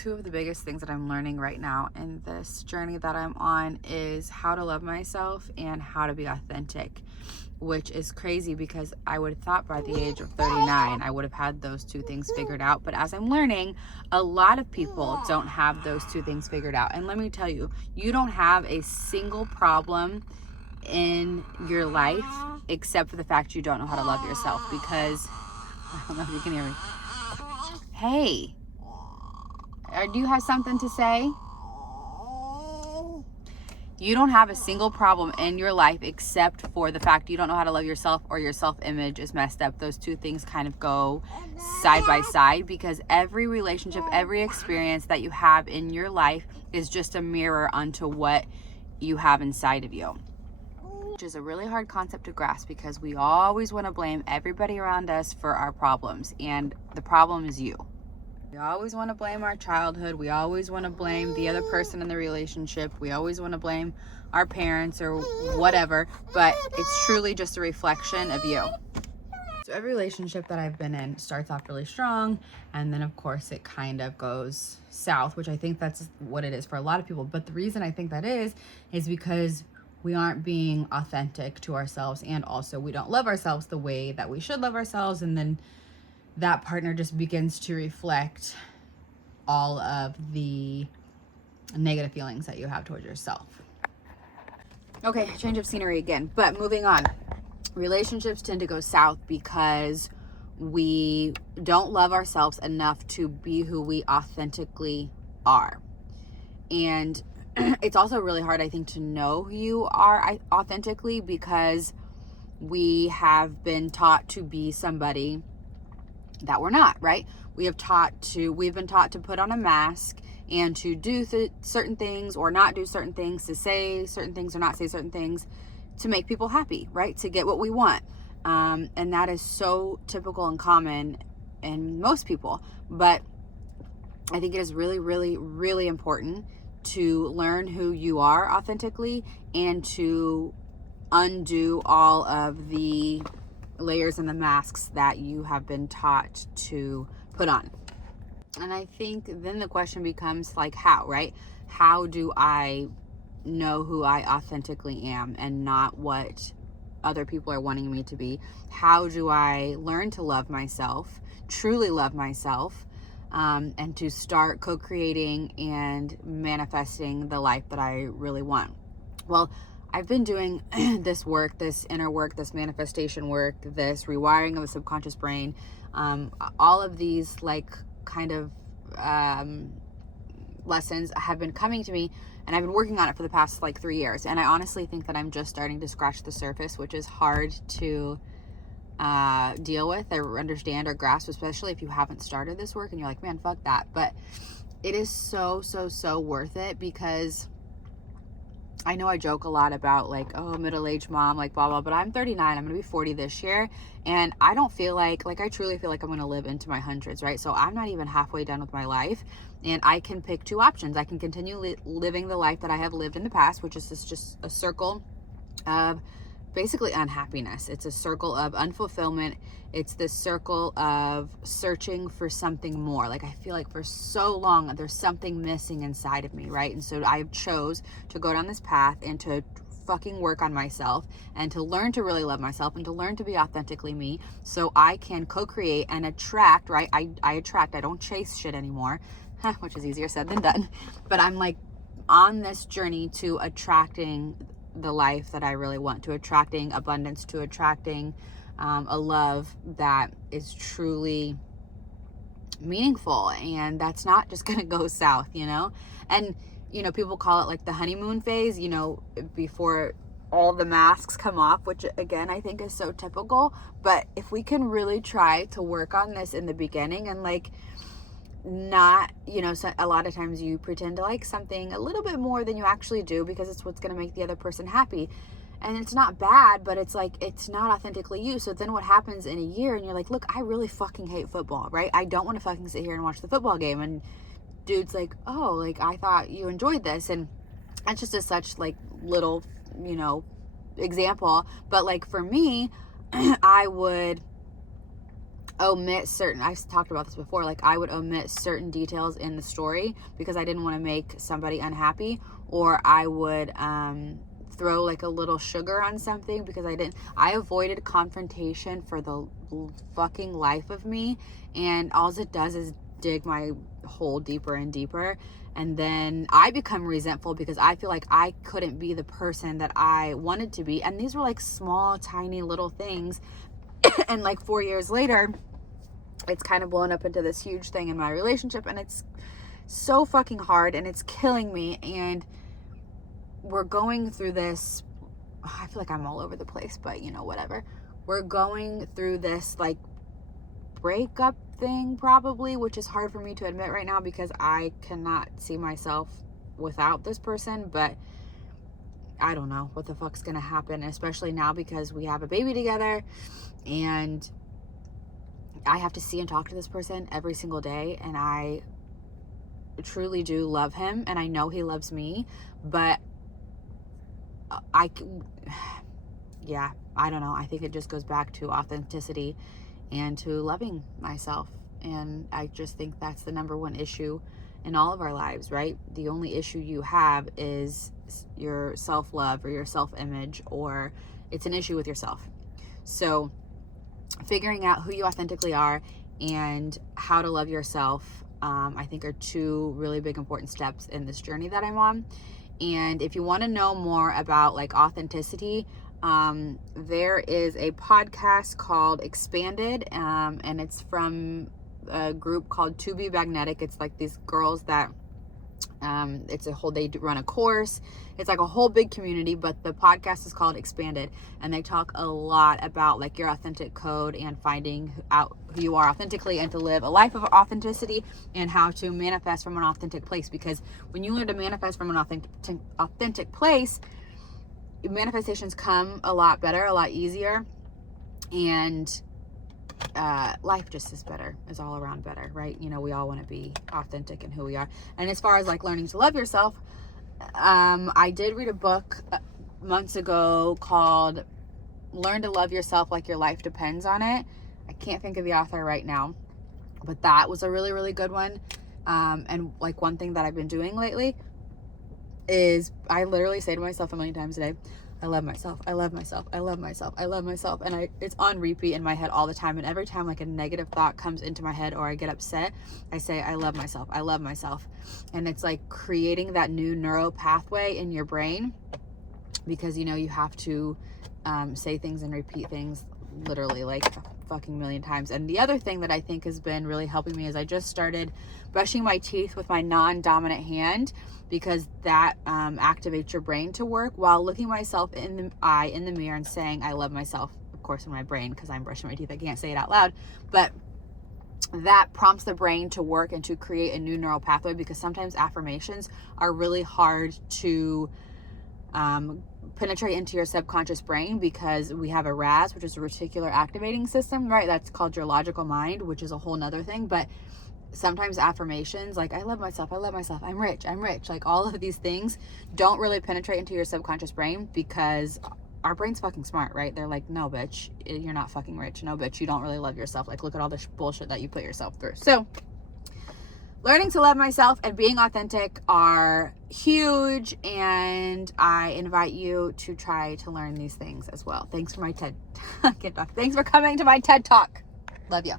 two of the biggest things that I'm learning right now in this journey that I'm on is how to love myself and how to be authentic, which is crazy because I would have thought by the age of 39 I would have had those two things figured out. But as I'm learning, a lot of people don't have those two things figured out. And let me tell you, you don't have a single problem in your life except for the fact you don't know how to love yourself. Because I don't know if you can hear me. Hey, do you have something to say? You don't have a single problem in your life except for the fact you don't know how to love yourself or your self-image is messed up. Those two things kind of go side by side because every relationship, every experience that you have in your life is just a mirror unto what you have inside of you. Which is a really hard concept to grasp because we always want to blame everybody around us for our problems, and the problem is you. We always want to blame our childhood. We always want to blame the other person in the relationship. We always want to blame our parents or whatever, but it's truly just a reflection of you. So every relationship that I've been in starts off really strong, and then of course it kind of goes south, which I think that's what it is for a lot of people. But the reason I think that is because we aren't being authentic to ourselves, and also we don't love ourselves the way that we should love ourselves, and then that partner just begins to reflect all of the negative feelings that you have towards yourself. Okay, change of scenery again, but moving on. Relationships tend to go south because we don't love ourselves enough to be who we authentically are. And it's also really hard, I think, to know who you are authentically because we have been taught to be somebody that we're not, right? We've been taught to put on a mask and to do certain things or not do certain things, to say certain things or not say certain things to make people happy, right? To get what we want. And that is so typical and common in most people. But I think it is really, really, really important to learn who you are authentically and to undo all of the layers and the masks that you have been taught to put on. And I think then the question becomes like, how, right? How do I know who I authentically am and not what other people are wanting me to be? How do I learn to love myself, truly love myself, and to start co-creating and manifesting the life that I really want? Well, I've been doing this work, this inner work, this manifestation work, this rewiring of the subconscious brain, all of these like kind of lessons have been coming to me, and I've been working on it for the past like 3 years. And I honestly think that I'm just starting to scratch the surface, which is hard to deal with or understand or grasp, especially if you haven't started this work and you're like, man, fuck that. But it is so, so, so worth it because I know I joke a lot about like, oh, middle-aged mom, like blah, blah, but I'm 39. I'm going to be 40 this year. And I don't feel like I truly feel like I'm going to live into my hundreds, right? So I'm not even halfway done with my life. And I can pick two options. I can continue living the life that I have lived in the past, which is just a circle of basically unhappiness. It's a circle of unfulfillment. It's this circle of searching for something more. Like I feel like for so long there's something missing inside of me, right? And so I chose to go down this path and to fucking work on myself and to learn to really love myself and to learn to be authentically me so I can co-create and attract, right? I attract. I don't chase shit anymore, which is easier said than done. But I'm like on this journey to attracting the life that I really want, to attracting abundance, to attracting a love that is truly meaningful, and that's not just gonna go south, you know? And you know, people call it like the honeymoon phase, you know, before all the masks come off, which again I think is so typical. But if we can really try to work on this in the beginning and like not, you know, so a lot of times you pretend to like something a little bit more than you actually do because it's what's going to make the other person happy. And it's not bad, but it's like, it's not authentically you. So then what happens in a year and you're like, look, I really fucking hate football, right? I don't want to fucking sit here and watch the football game. And dude's like, oh, like I thought you enjoyed this. And that's just a such like little, you know, example. But like for me, I would omit certain, I've talked about this before, like I would omit certain details in the story because I didn't want to make somebody unhappy, or I would throw like a little sugar on something because I avoided confrontation for the fucking life of me, and all it does is dig my hole deeper and deeper. And then I become resentful because I feel like I couldn't be the person that I wanted to be. And these were like small, tiny little things. And like 4 years later, it's kind of blown up into this huge thing in my relationship. And it's so fucking hard and it's killing me. And we're going through this. I feel like I'm all over the place, but you know, whatever. We're going through this like breakup thing probably, which is hard for me to admit right now because I cannot see myself without this person. But I don't know what the fuck's gonna happen, especially now because we have a baby together and I have to see and talk to this person every single day, and I truly do love him and I know he loves me, but I don't know. I think it just goes back to authenticity and to loving myself. And I just think that's the number one issue in all of our lives, right? The only issue you have is your self-love or your self-image, or it's an issue with yourself. So figuring out who you authentically are and how to love yourself, I think are two really big important steps in this journey that I'm on. And if you want to know more about like authenticity, there is a podcast called Expanded, and it's from a group called To Be Magnetic. It's like these girls that they run a course. It's like a whole big community, but the podcast is called Expanded, and they talk a lot about like your authentic code and finding out who you are authentically and to live a life of authenticity and how to manifest from an authentic place. Because when you learn to manifest from an authentic place, manifestations come a lot better, a lot easier, and life just is better, is all around better, right? You know, we all want to be authentic in who we are. And as far as like learning to love yourself, I did read a book months ago called Learn to Love Yourself Like Your Life Depends on It. I can't think of the author right now, but that was a really, really good one. And like one thing that I've been doing lately is I literally say to myself a million times a day, I love myself, I love myself, I love myself, I love myself. And it's on repeat in my head all the time. And every time like a negative thought comes into my head or I get upset, I say, I love myself, I love myself. And it's like creating that new neural pathway in your brain, because, you know, you have to say things and repeat things literally like a fucking million times. And the other thing that I think has been really helping me is I just started brushing my teeth with my non-dominant hand, because that activates your brain to work while looking myself in the eye in the mirror and saying I love myself, of course in my brain because I'm brushing my teeth, I can't say it out loud, but that prompts the brain to work and to create a new neural pathway, because sometimes affirmations are really hard to penetrate into your subconscious brain, because we have a RAS, which is a reticular activating system, right? That's called your logical mind, which is a whole nother thing. But sometimes affirmations like I love myself, I love myself, I'm rich, like all of these things don't really penetrate into your subconscious brain, because our brain's fucking smart, right? They're like, no bitch, you're not fucking rich. No bitch, you don't really love yourself. Like, look at all this bullshit that you put yourself through. So learning to love myself and being authentic are huge, and I invite you to try to learn these things as well. Thanks for my TED. I can't talk. Thanks for coming to my TED Talk. Love you.